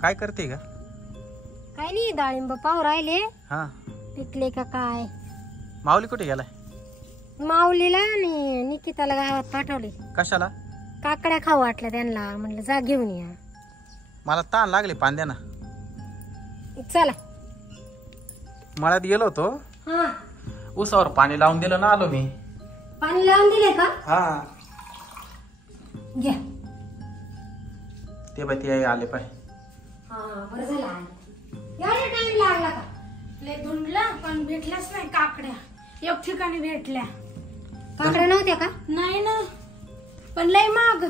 काय करते का? काय नाही, डाळिंब पाहू राहिले. हा, पिकले का काय? माऊली कुठे गेलाय? माऊलीला आणि निकिताला गावात पाठवले. कशाला? काकड्या खाऊ वाटल्या त्यांना, म्हणलं जा घेऊन या. मला ताण लागले पांद्या ना. चला. मळ्यात गेलो होतो, हा, उसावर पाणी लावून दिलं ना, आलो मी. पाणी लावून दिले का? हा, घ्या. ते बाई ते आले पाय. हा, बरं झालं. एवढा टाइम लागला का? लय धुंडला पण भेटल्याच नाही काकड्या. एक ठिकाणी भेटल्या. काकड्या नव्हत्या का? नाही ना, पण लय महाग.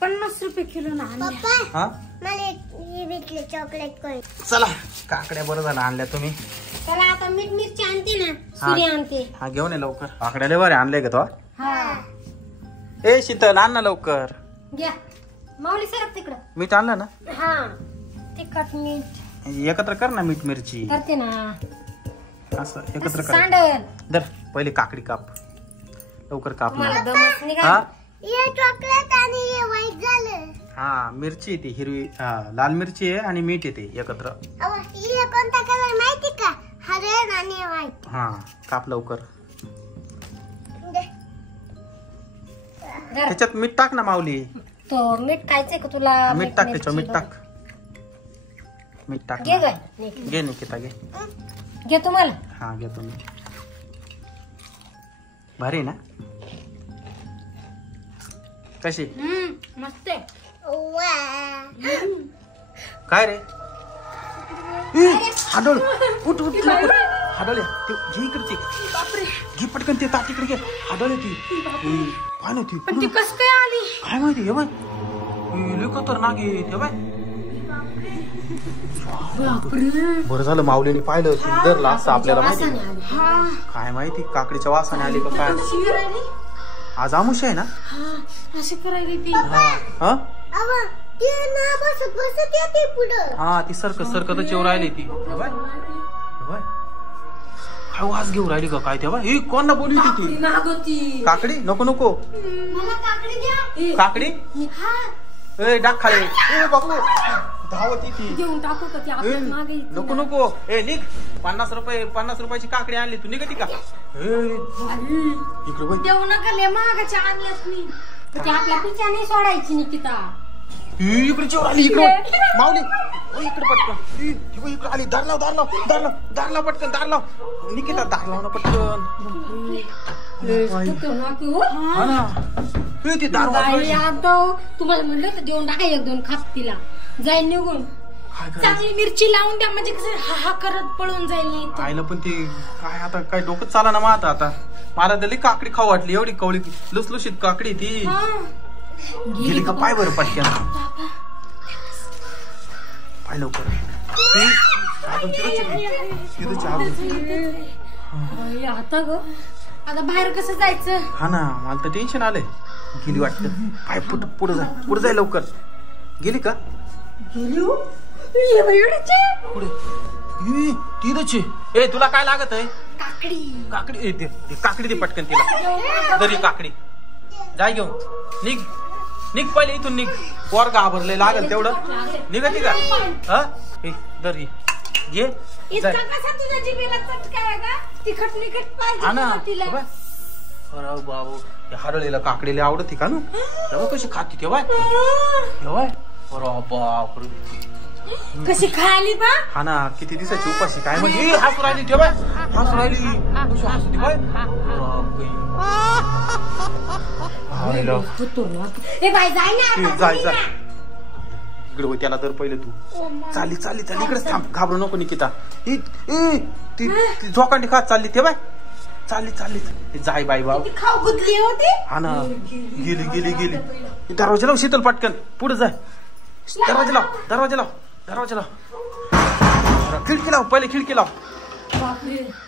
50 रुपये किलो ना आणल्या. हा, मला भेटले चॉकलेट कोण. चला, काकड्या बरं झालं आणल्या तुम्ही. चला आता मीठ मिरची आणते ना, सुरी आणते. हा, घेऊन ये लवकर. काकड्या लय बरे आणले का तो? हा, ए शीतल, आण ना लवकर. घ्या. माऊली सरक तिकडं. मीठ आणलं ना? हा, तिखट मीठ एकत्र कर ना, मीठ मिरची करते ना. असं एकत्र कर. सांडल. दर पहिले काकडी काप, लवकर काप ना. मला दमच निघाल. हा, हे चॉकलेट आणि हे व्हाईट झालं. हा, मिरची ती हिरवी, लाल मिरची आहे आणि मीठ येते एकत्र. अहो, हे कोणता कलर माहिती का? हळद आणि व्हाईट. हा, काप लवकर. धर. त्याच्यात मीठ टाक ना माऊली. तो मीठ खायचंय का तुला? मीठ टाक त्याच्यावर, मीठ टाक. मीठ टाक घे ना. ग. घे निकिता घे. घे तुम्हाला. हा, घेतो मी. भारी ना? कशी? मस्त आहे. काय रे? हाडोळ, उठ उठ लवकर. हाडोळ घे इकडची. घे पटकन ते ताट इकडे घे. हाडोळ ती काय नव्हती. पण ती कस काय आली? काय माहिती. हे बाय लय खतरनाक आहे. हे बाय, बरं झालं माऊलीने पाहिलं. धरला असं आपल्याला माहिती. काय माहिती काकडीच्या वासाने आली का काय. शिवी राहिली. आज आमुष आहे ना? अशी करायली ती. हा, अहो, ते ना बसत बसत येते पुढं. हा, ती सरकतच येऊ राहिली ती. हे बाय, हे बाय. काय वास घेऊ राहिली का काय? तेव्हा ही कोण ना बोलली ती? नागोती. काकडी नको नको. मला काकडी द्या. काकडी ए डाक खाले. ए बाबू, धावती ती. घेऊन टाकू का ती? ए, आपल्यात मागे येते नको ना. नको. ए निघ. 50 रुपयाची काकडी आणली तू, निघती का? इकडे बघ. देऊ नका, लय महागाच्या आणल्यात मी. ती आपल्या पिच्या नाही सोडायची निकिता. इकडे चोर आली. इकडे माऊली, इकडे पटकन. इकडे आली. दार लाव, दार लाव, दार लाव, दार लाव पटकन, दार लाव. निकिता दार लाव ना पटकन. हा ना, ती दार वाजवायची. तुम्हाला म्हणलं होतं देऊन टाका, 1-2 खाप तिला जाईल निघून. काय करायचं? चांगली मिरची लावून द्या, म्हणजे कसं हा हा करत पळून जाईल नाही तर. आईला पण ती काय आता काय डोकं चाला ना मग आता. मला दिली काकडी खाऊ वाटली. एवढी कवळी लुसलुशीत काकडी ती. हा. गेली का पाय बरं पटक्यान. पाय लवकर. आता ग, आता बाहेर कसं जायचं? हा ना, मला तर टेन्शन आलंय. गेली वाटतं. पाय पुढे जाय, पुढे जाय लवकर. गेली का? पुढे तीनच. ए तुला काय लागत आहे? काकडी. काकडी दे, काकडी दे पटकन तिला. दरी काकडी जाय घेऊन. निघ निघ, पहिले इथून निघ. पोर घाबरले लागल तेवढं. निघती का? हा, दरी घे. इतका कसा तुझ्या जिभेला चटका आहे का? तिखट निखट हा ना. पाहिजे तिला. अरे बाबू, हरळीला काकडीला आवडती का ना? तेव्हा कशी खाती तेव्हा. अरे बापरे, कशी खायली बा. हा ना, किती दिवसाची उपाशी. काय म्हणजे हसू राहिली तेव्हा. हसू राहिली कशी हसू ती बाय. ए बाई जाय ना आता, जाय जाय इकडे होय. त्याला तर पहिले तू चालली चालली चालली इकडेच थांब. घाबरू नको निकिता. ती झोकांडी खात चालली ते बाय. चालली चालली जाय बाई बाब. खाऊ गुदली होती. हा ना, गेली गेली गेली. दरवाजा लाव शीतल पटकन. पुढे जाय. दरवाजा लाव, दरवाजा लाव, दरवाजा लाव. खिडकी लाव पहिले, खिडकी लाव. बापरे.